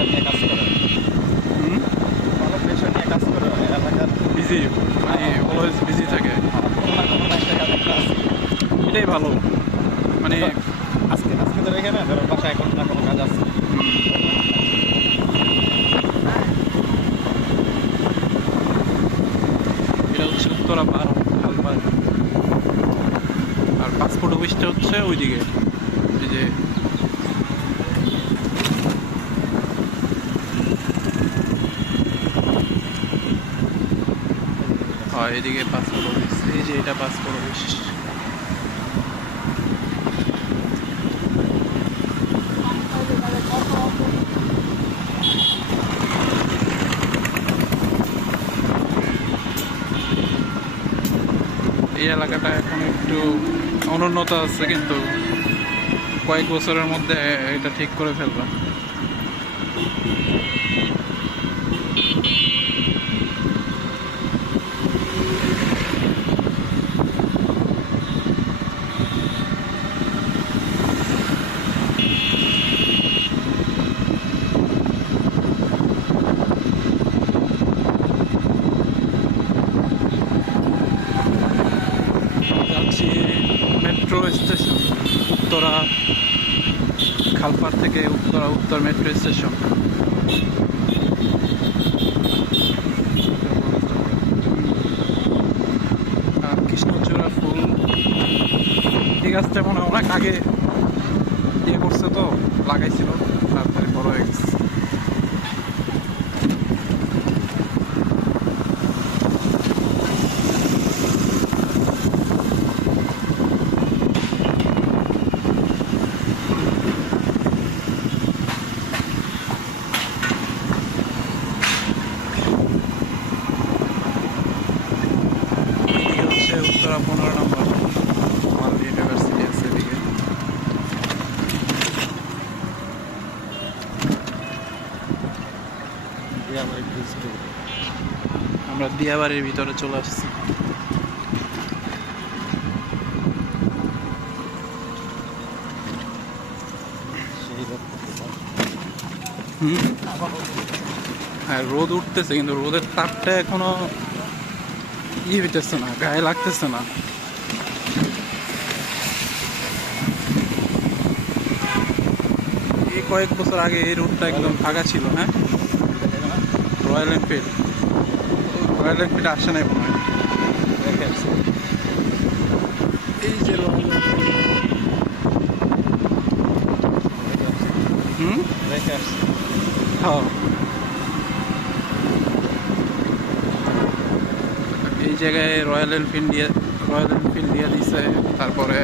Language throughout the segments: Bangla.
প্রেশার নিয়ে কাজ করে। নিয়ে কাজ করে এলাকার। বিজি মানে অলওয়েজ বিজি থাকে। কোনো কোনো এটাই ভালো। মানে আজকে আজকে এখানে ধরো বাসায় কোনো না কোনো কাজ আছে। এটা হচ্ছে উত্তরা পার আর পাসপোর্ট অফিসটা হচ্ছে ওইদিকে। এই যে হয়, এদিকে পাসপোর্ট অফিস এই যে এটা পাসপোর্ট অফিস এই এলাকাটা এখন একটু অনুন্নত আছে, কিন্তু কয়েক বছরের মধ্যে এটা ঠিক করে ফেলবে। মেট্রো স্টেশন উত্তরা, খালপাড় থেকে উত্তরা, উত্তর মেট্রো স্টেশন কৃষ্ণচূড়া ফুল এই গাছটা মনে অনেক আগে ইয়ে করছে তো, লাগাইছিল, তারপরে বড় হয়ে গেছে এদিকে হচ্ছে উত্তরা পনেরো নম্বর। মালদা ইউনিভার্সিটি আছে এদিকে। আমার দিয়াবাড়ির ভিতরে চলে আসছি। হ্যাঁ রোদ উঠতেছে কিন্তু রোদের তাপটা এখনও ইয়ে হইতেছে না গায়ে লাগতেছে না। এই কয়েক বছর আগে এই রোডটা একদম ফাঁকা ছিল হ্যাঁ? রয়্যাল এনফিল্ড রয়্যাল এনফিল্ড আসে না রেখে এই যে হুম? হ্যাঁ। জায়গায় রয়্যাল এনফিল্ড দিয়ে রয়্যাল এনফিল্ড দিয়ে দিছে, তারপরে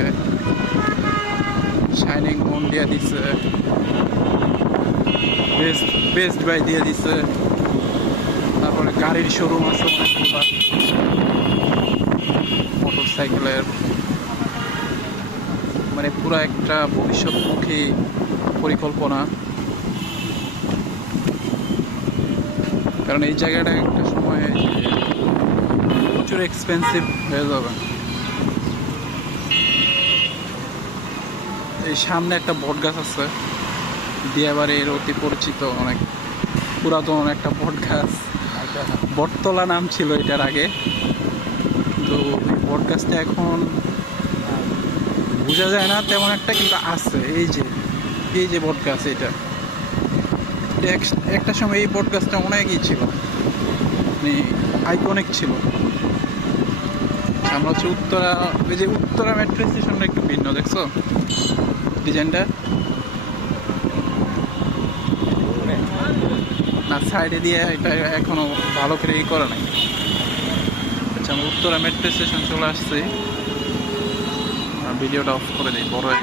শাইনিং মুন দিয়ে দিছে বেস্ট বেস্ট বাই দিয়ে দিছে, তারপরে গাড়ির শোরুম আছে মোটর সাইকেলের মানে পুরো একটা ভবিষ্যৎমুখী পরিকল্পনা। কারণ এই জায়গাটা একটা প্রচুর এক্সপেন্সিভ হয়ে যাবে এই সামনে একটা বট গাছ আছে। দিয়াবাড়ির অতি পরিচিত অনেক পুরাতন একটা বট গাছ বটতলা নাম ছিল এটার আগে। তো বট গাছটা এখন বোঝা যায় না তেমন একটা, কিন্তু আছে। এই যে এই যে বট গাছ এটা। এটা এক- একটা সময় এই বট গাছটা অনেকই ছিল। মানে আইকনিক ছিল। আমরা হচ্ছে উত্তরা ওই যে উত্তরা মেট্রো স্টেশনটা একটু ভিন্ন, দেখছ? ডিজাইনটা না সাইডে দিয়ে এটা এখনও ভালো করে ই করে নাই। আচ্ছা আমরা উত্তরা মেট্রো স্টেশন চলে আসছি। ভিডিওটা অফ করে দিই, বড় হয়ে